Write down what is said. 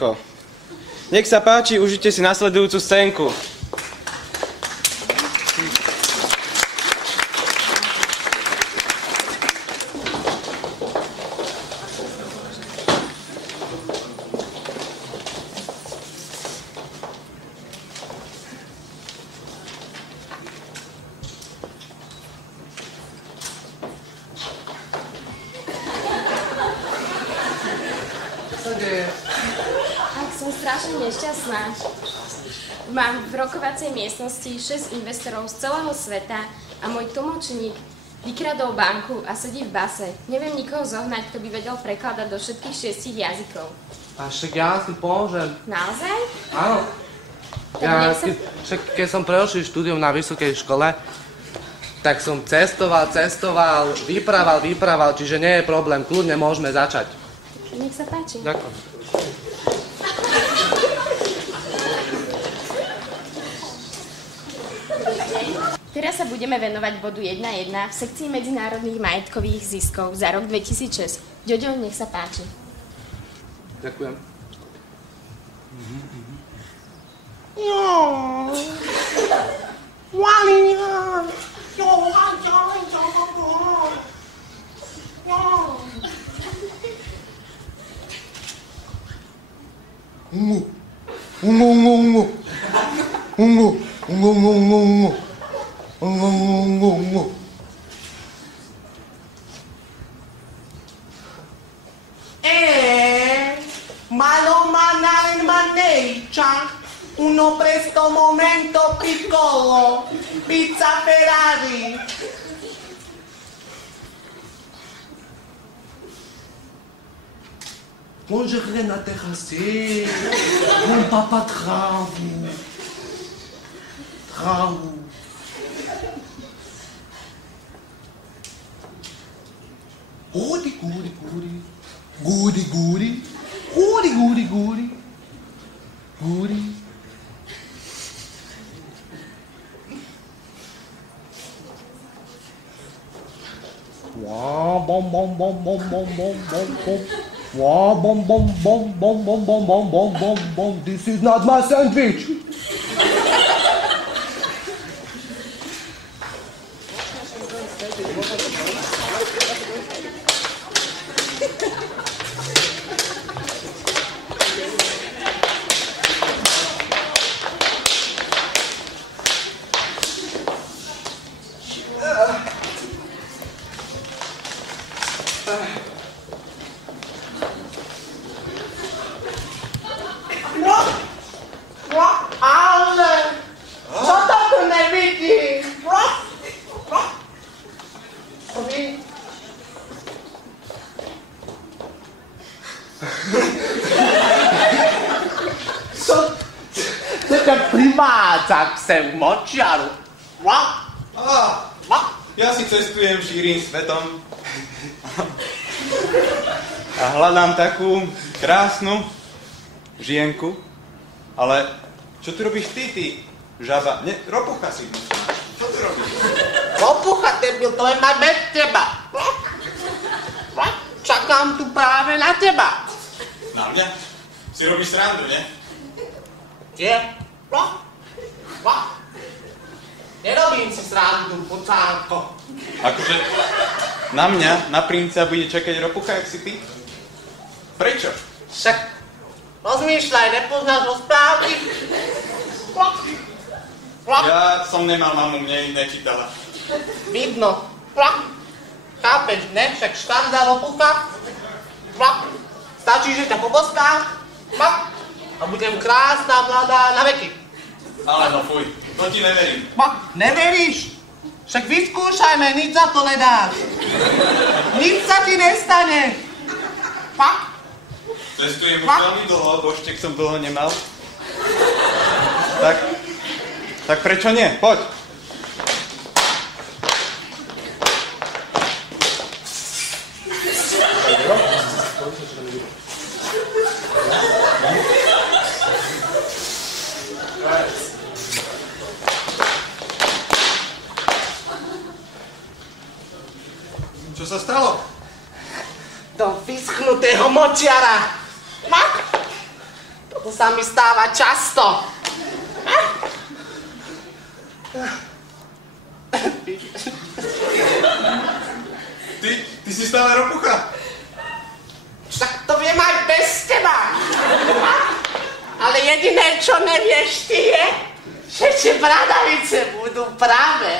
Echo. Nech sa páči, užite si nasledujúcu scénku. Nešťastná. Mám v rokovacej miestnosti 6 investorov z celého sveta a môj tlmočník vykradol banku a sedí v base. Neviem nikoho zohnať, kto by vedel prekladať do všetkých 6 jazykov. A však ja si pomôžem. Naozaj? Áno. Keď som prešiel štúdium na vysokej škole, tak som cestoval, vyprával, čiže nie je problém, kľudne môžeme začať. Nech sa páči. Ďakujem. Teraz sa budeme venovať bodu 1.1 v sekcii medzinárodných majetkových ziskov za rok 2006. Ďoďo, nech sa páči. Ďakujem. Malomana in maneggia, uno presto momento piccolo, pizza Ferrari. Bonjour Renate Rassé, mon papa Travu. Gudi. Wow, bom. Wow, bom. This is not my sandwich. Tak sem močiaru. Ja si cestujem, šírim svetom a hľadám takú krásnu žienku, ale čo tu robíš ty, žaba? Ropucha si musíš. Čo tu robíš? Ropucha, debil, to je mať bez teba. Čakám tu práve na teba. Na mňa? Si robíš srandu, ne? Nie? Nerobím si srandu, pocánko. Akože na mňa, na princa, bude čakať ropucha, jak si ty? Prečo? Však rozmýšľaj, nepoznáš rozprávky? Ja som nemal mamu, mne nečítala. Vidno. Chápeš, ne? Však štandard ropucha. Stačí, že ťa poboskám. A budem krásna, mladá, na veky. Ale no fuj, to ti neverím. Neveríš? Však vyskúšajme, nič za to nedáš. Nič sa ti nestane. Cestujem už veľmi dlho, boštek som dlho nemal. Tak prečo nie? Poď. Čo sa stalo? Do vyschnutého močiara. To sa mi stáva často. Ty si stále ropucha. Však to viem aj bez teba. Ale jediné, čo nevieš ty je, že tie bradavice budú pravé.